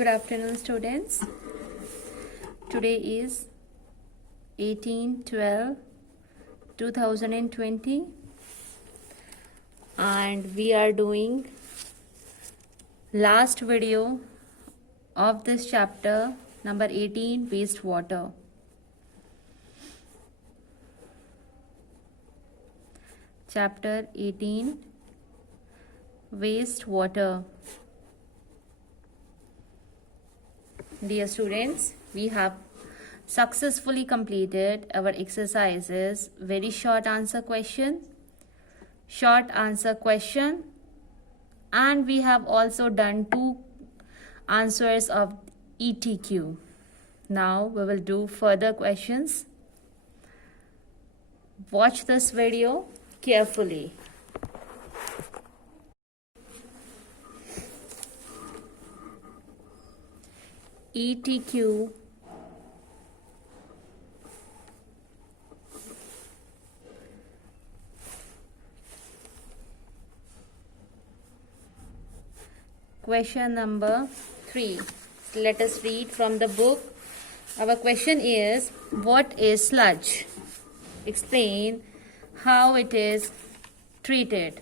Good afternoon, students. Today is 18/12/2020 and we are doing last video of this chapter number 18, wastewater. Chapter 18, wastewater. Dear students, we have successfully completed our exercises. Very short answer question, and we have also done 2 answers of ETQ. Now we will do further questions. Watch this video carefully. ETQ question number 3. Let us read from the book. Our question is, what is sludge? Explain how it is treated.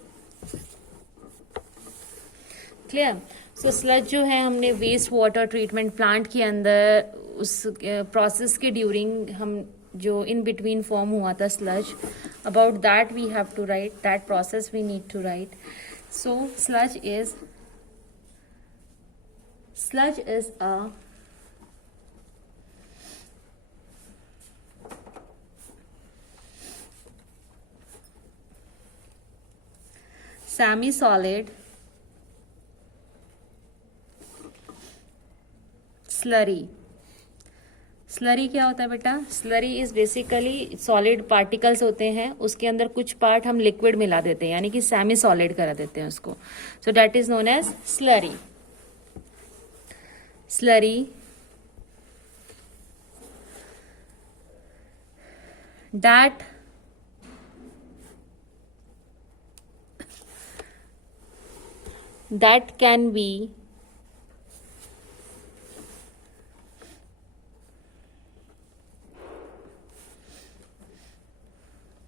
Clear? So sludge जो है हमने waste water treatment plant के अंदर उस process के during हम जो in between form हुआ था sludge, about that we have to write, that process we need to write. So sludge is a semi solid slurry क्या होता है बेटा? Slurry is basically solid particles होते हैं, उसके अंदर कुछ पार्ट हम लिक्विड मिला देते हैं, यानी कि सेमी सॉलिड करा देते हैं उसको. So that is known as slurry. that can be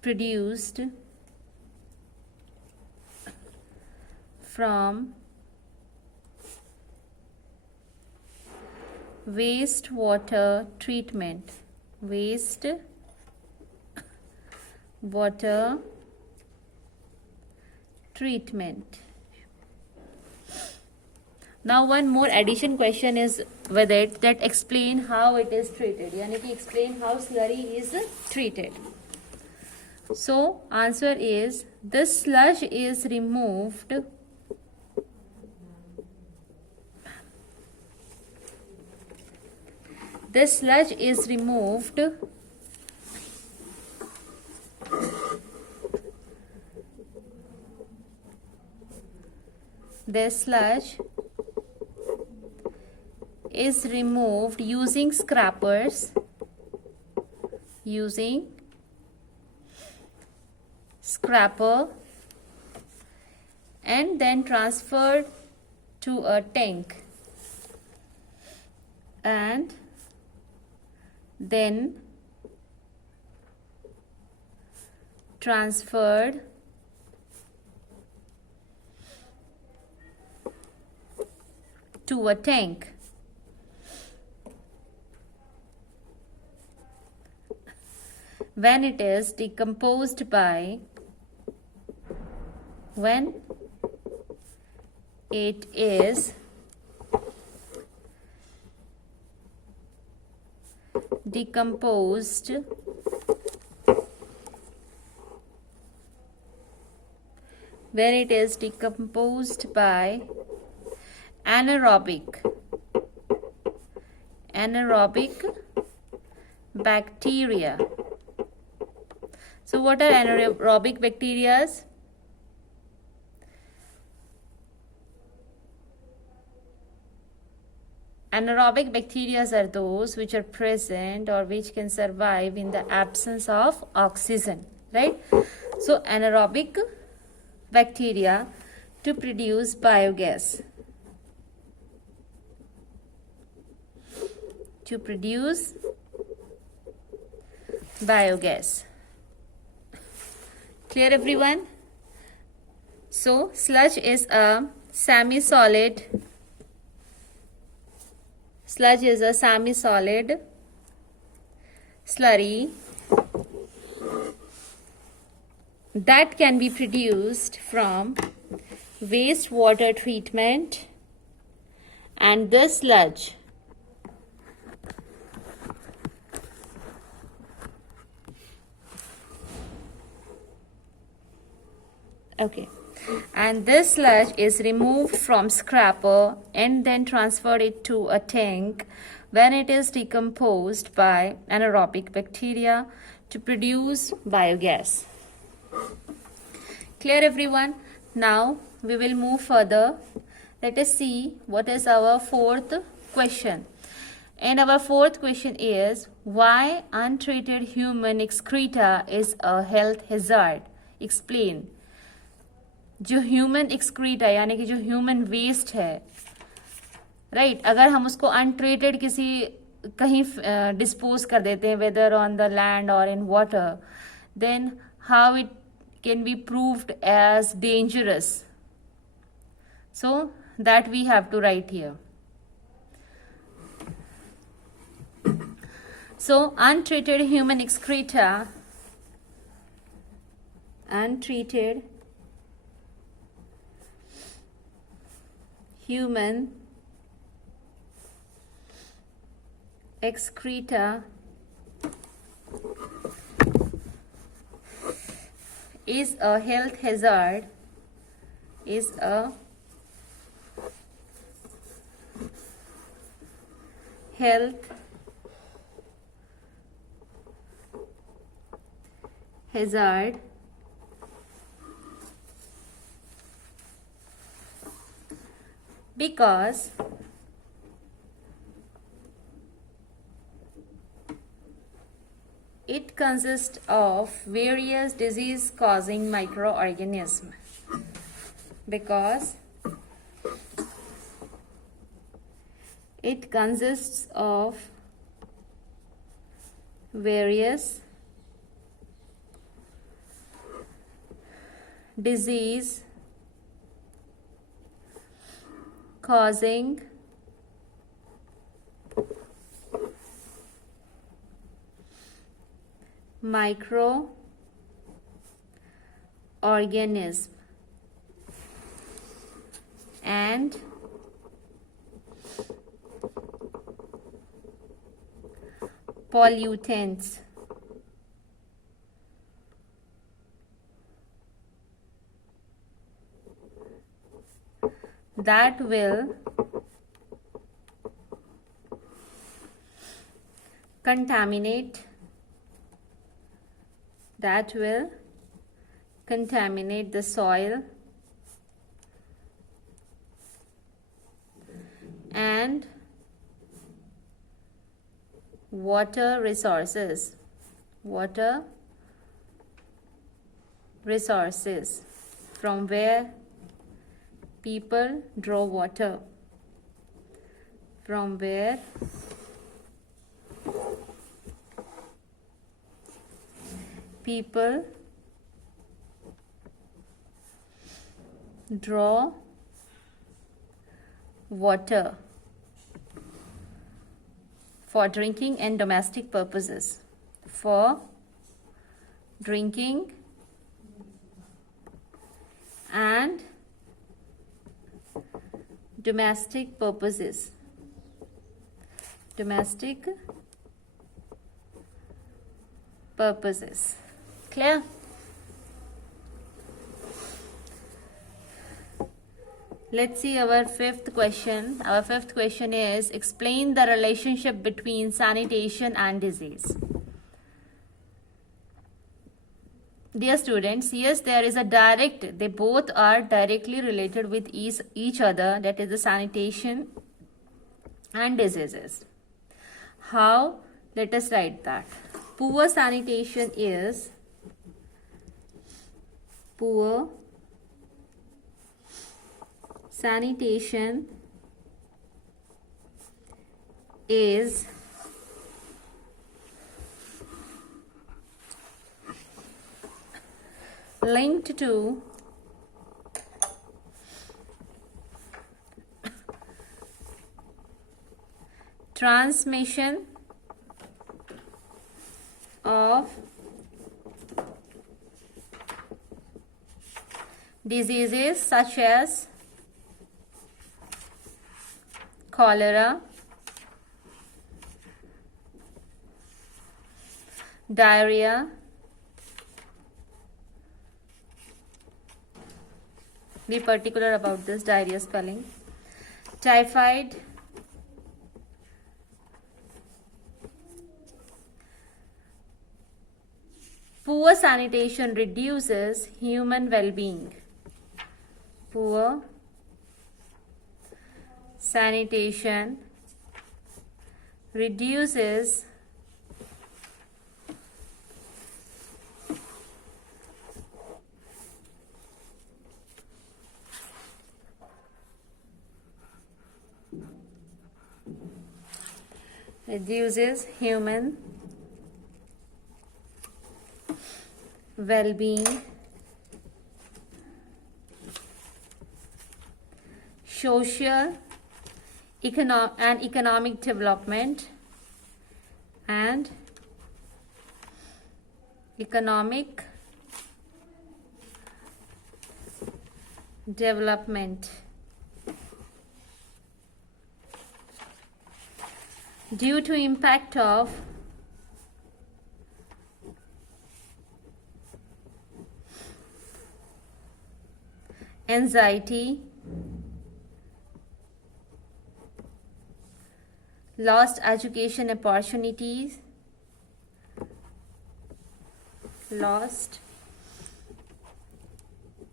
produced from wastewater treatment. Now one more addition question is with it, that explain how it is treated, यानी कि explain how slurry is treated. So answer is, this sludge is removed using scraper and then transferred to a tank, and then transferred to a tank. When it is decomposed by anaerobic bacteria. So what are anaerobic bacteria? Anaerobic bacteria are those which are present or which can survive in the absence of oxygen, right? So anaerobic bacteria to produce biogas. to produce biogas. Clear, everyone? So sludge is a semi-solid slurry that can be produced from wastewater treatment, and the sludge and this sludge is removed from scraper and then transferred it to a tank when it is decomposed by anaerobic bacteria to produce biogas. Clear, everyone? Now we will move further. Let us see what is our fourth question. And our fourth question is, why untreated human excreta is a health hazard? Explain. जो human excrete है यानी कि जो human waste है, right, अगर हम उसको untreated किसी कहीं डिस्पोज कर देते हैं, वेदर ऑन द लैंड और in water, then how it can be proved as dangerous. So that we have to write here. So untreated human excreta, untreated human excreta is a health hazard, is a health hazard because it consists of various disease causing microorganisms. Because it consists of various disease causing microorganism and pollutants that will contaminate the soil and water resources from where people draw water, from where people draw water for drinking and domestic purposes, for drinking and domestic purposes. Clear? Let's see our fifth question. Our fifth question is, explain the relationship between sanitation and disease. Dear students, yes, there is a direct, they both are directly related with each other, that is the sanitation and diseases. How? Let us write that. Poor sanitation is linked to transmission of diseases such as cholera, diarrhea, be particular about this diarrhea spelling, typhoid, poor sanitation reduces human well-being. Poor sanitation reduces human well-being. Social and economic development and economic development. Due to impact of anxiety, lost education opportunities, lost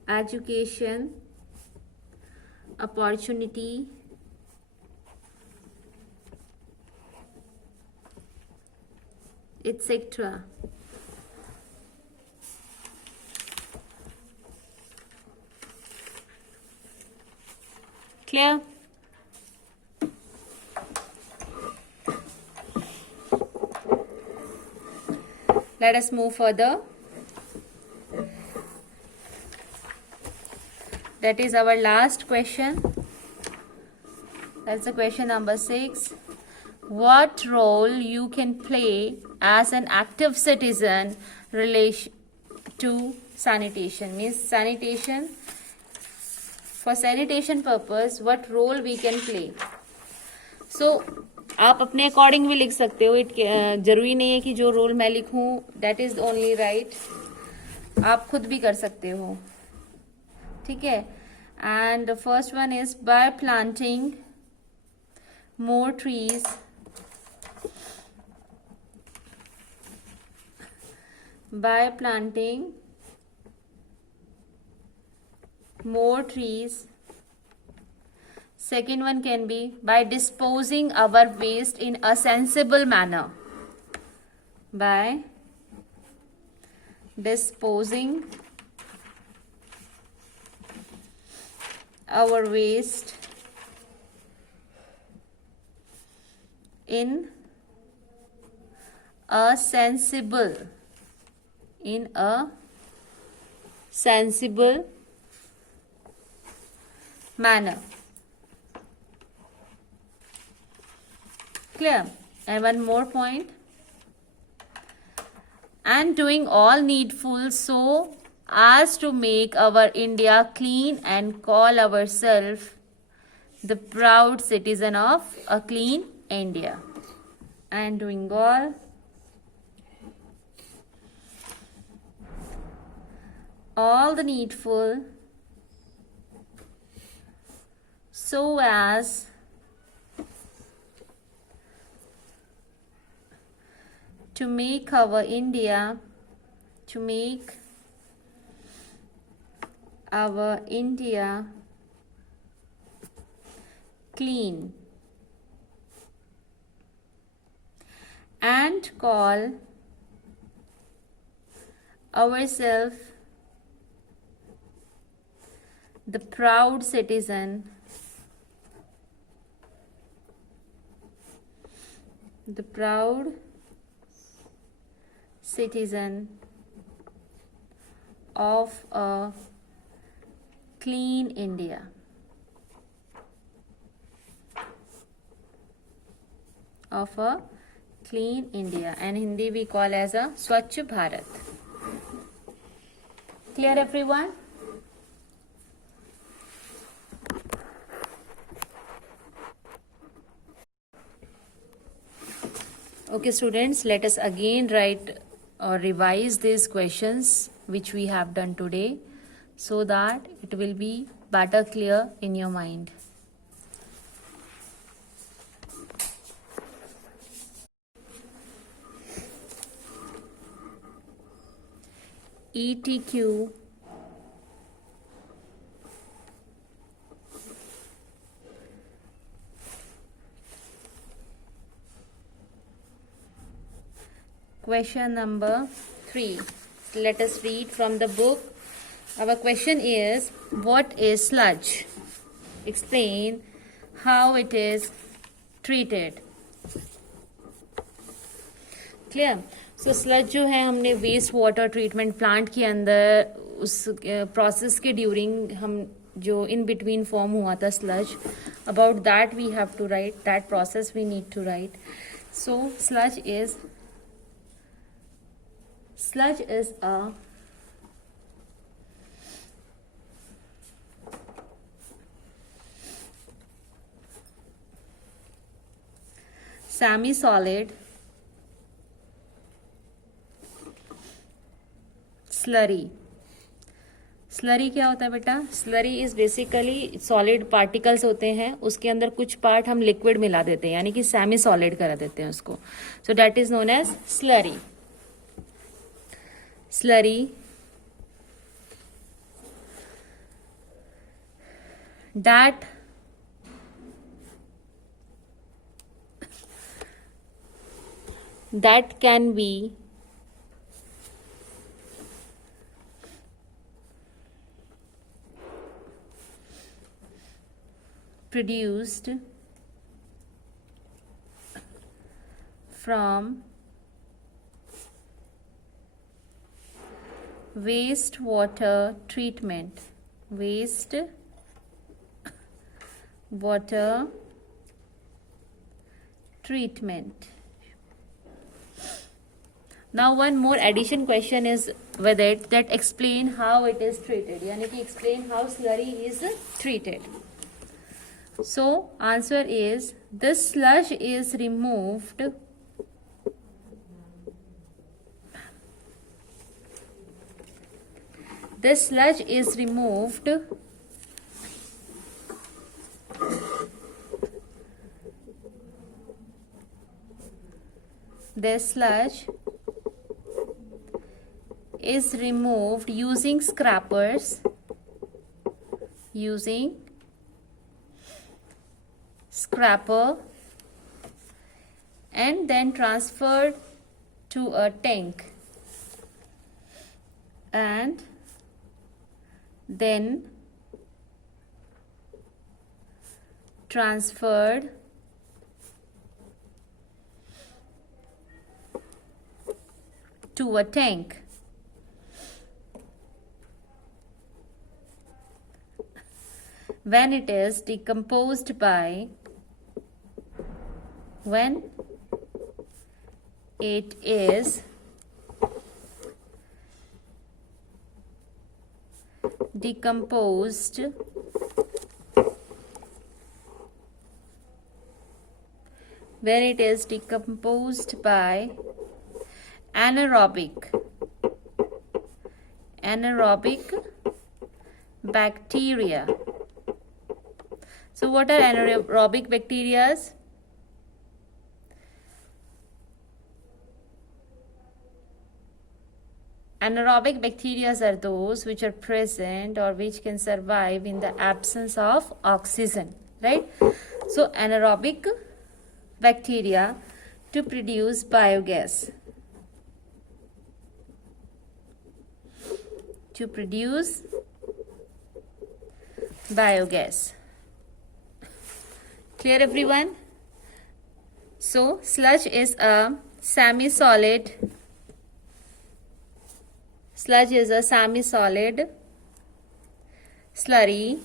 education opportunity, etc. Clear? Let us move further. That is our last question. That's the question number 6. What role you can play as an active citizen relation to sanitation? Means sanitation, for sanitation purpose, what role we can play? So आप अपने according भी लिख सकते हो. जरूरी नहीं है कि जो रोल मैं लिखूं दैट इज ओनली राइट. आप खुद भी कर सकते हो. ठीक है. And first one is by planting more trees, by planting more trees. Second one can be by disposing our waste in a sensible manner. By disposing our waste in a sensible manner. Clear? And one more point. And doing all needful so as to make our India clean and call ourselves the proud citizen of a clean India. And doing all the needful so as to make our India clean and call ourselves the proud citizen of a clean India. Of a clean India, and Hindi we call as a Swachh Bharat. Clear everyone? Okay students, let us again write or revise these questions which we have done today so that it will be better clear in your mind. ETQ question number 3. Let us read from the book. Our question is, what is sludge? Explain how it is treated. Clear? So sludge जो है हमने waste water treatment plant के अंदर उस process के during हम जो in between form हुआ था sludge, about that we have to write, that process we need to write. So sludge is a semi-solid slurry. Slurry क्या होता है बेटा? Slurry is basically solid particles होते हैं, उसके अंदर कुछ पार्ट हम लिक्विड मिला देते हैं, यानी कि सेमी सॉलिड करा देते हैं उसको. So that is known as slurry. Slurry that can be produced from wastewater treatment. Wastewater treatment. Now one more addition question is with it, that explain how it is treated, यानी कि explain how slurry is treated. So answer is, this sludge is removed this sludge is removed using scraper and then transferred to a tank, and then transferred to a tank. When it is decomposed by anaerobic bacteria. So what are anaerobic bacteria? Anaerobic bacteria are those which are present or which can survive in the absence of oxygen, right? So anaerobic bacteria to produce biogas. Clear everyone? So sludge is a semi-solid Sludge is a semi-solid slurry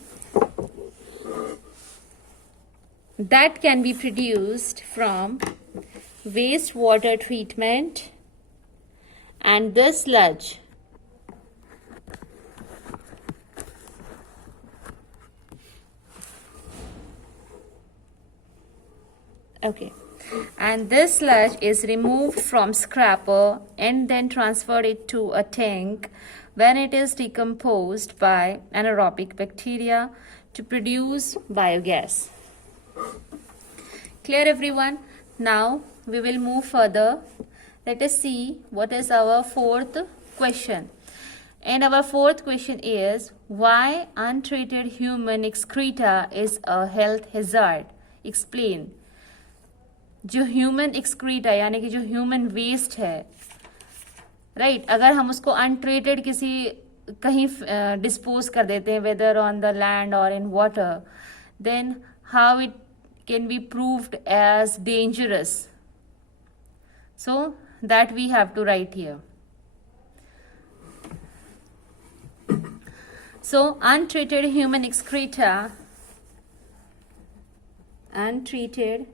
that can be produced from wastewater treatment, and the sludge and this sludge is removed from scraper and then transferred it to a tank when it is decomposed by anaerobic bacteria to produce biogas. Clear, everyone? Now we will move further. Let us see what is our fourth question. And our fourth question is, why untreated human excreta is a health hazard? Explain. जो human excreta यानी कि जो human waste है, right, अगर हम उसको untreated किसी कहीं डिस्पोज कर देते हैं, वेदर ऑन द लैंड और in water, then how it can be proved as dangerous. So that we have to write here. So untreated human excreta, untreated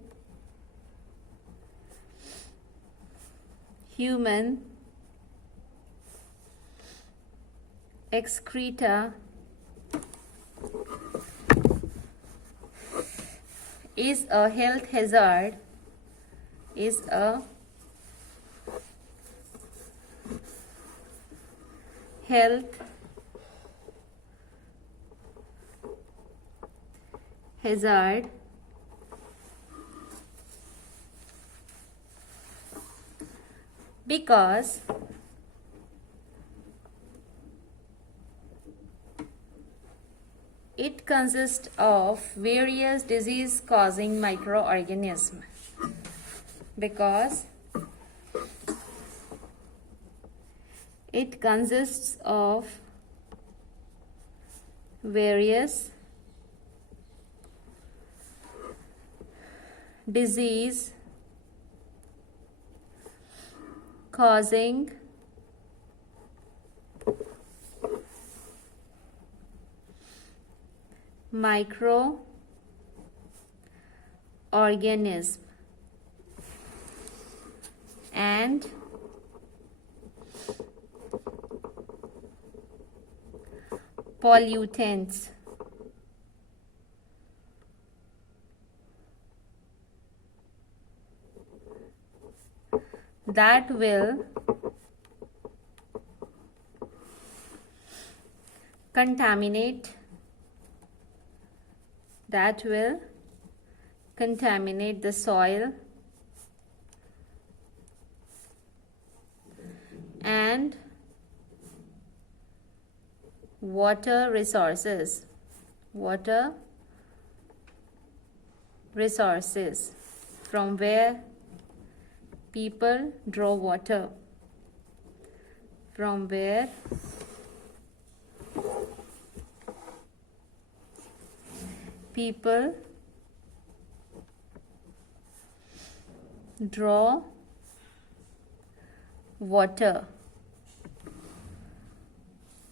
human excreta is a health hazard, is a health hazard because it consists of various disease-causing microorganisms. Because it consists of various disease causing microorganism and pollutants that will contaminate the soil and water resources from where people draw water, from where people draw water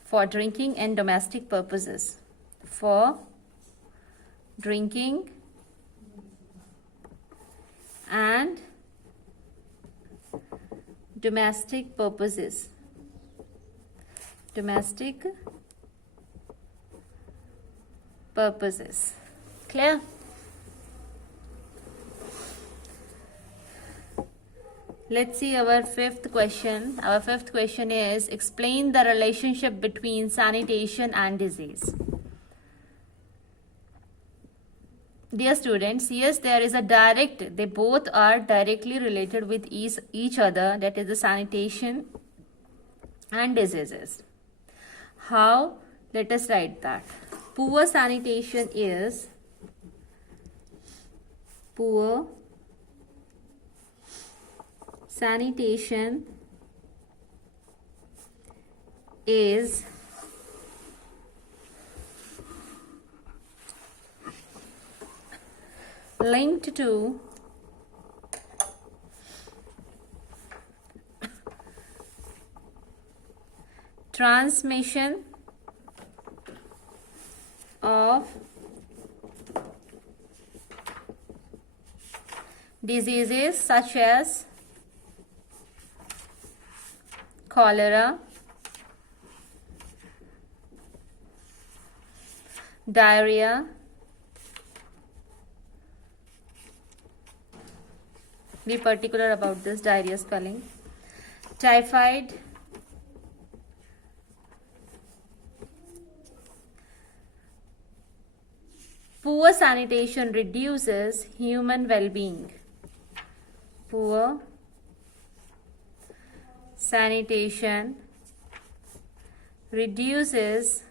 for drinking and domestic purposes, for drinking and domestic purposes. Clear? Let's see our fifth question. Our fifth question is, explain the relationship between sanitation and disease. Dear students, yes, there is a they both are directly related with each other, that is the sanitation and diseases. How? Let us write that. Poor sanitation is linked to transmission of diseases such as cholera, diarrhea, be particular about this diarrhea spelling, typhoid, poor sanitation reduces human well-being. Poor sanitation reduces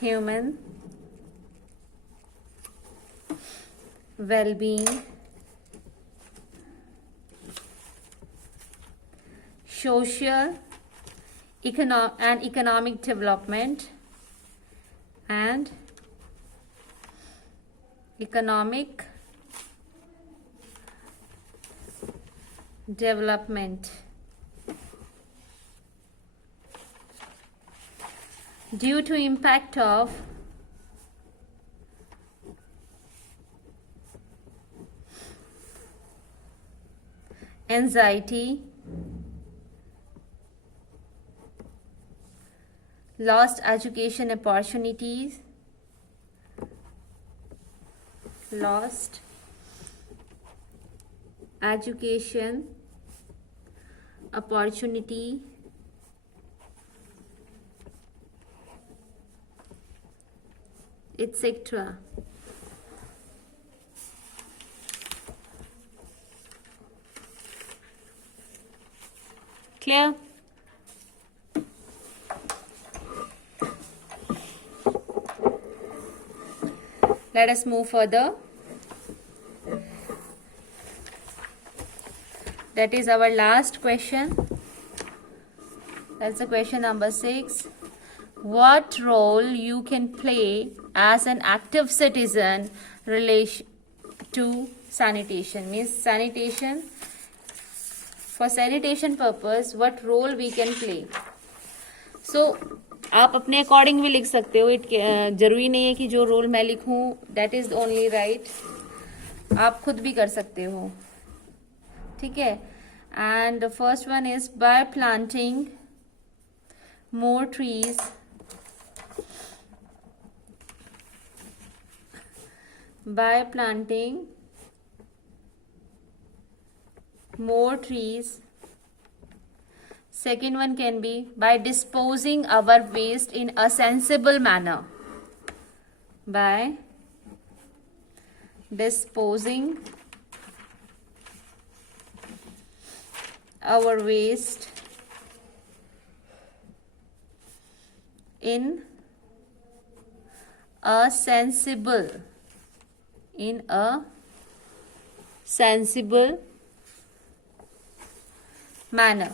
human well-being. Social and economic development and economic development due to impact of anxiety, lost education opportunities, lost education opportunity, etc. Clear? Let us move further. That is our last question. That's the question number 6. What role you can play as an active citizen relation to sanitation? Means sanitation, for sanitation purpose, what role we can play? So आप अपने according भी लिख सकते हो. जरूरी नहीं है कि जो रोल मैं लिखूं दैट इज ओनली राइट. आप खुद भी कर सकते हो. ठीक है. And the first one is by planting more trees, by planting more trees. Second one can be by disposing our waste in a sensible manner. By disposing our waste in a sensible manner.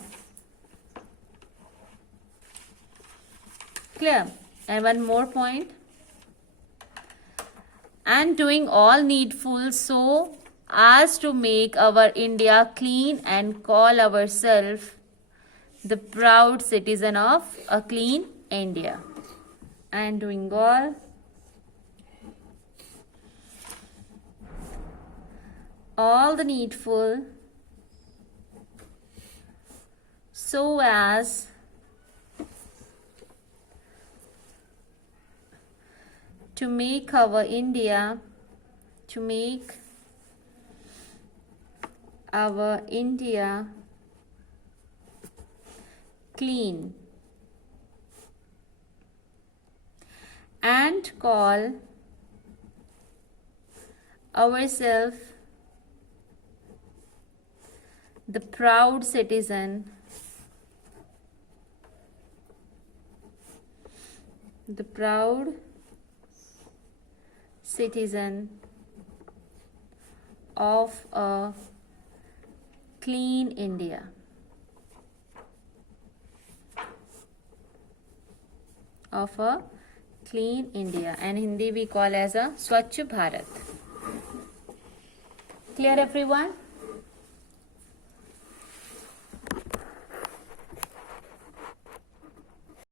Clear? And one more point. And doing all needful so as to make our India clean and call ourselves the proud citizen of a clean India. And doing all the needful so as to make our India clean and call ourselves the proud citizen of a clean India. of a clean India, and Hindi we call as a Swachh Bharat. Clear everyone?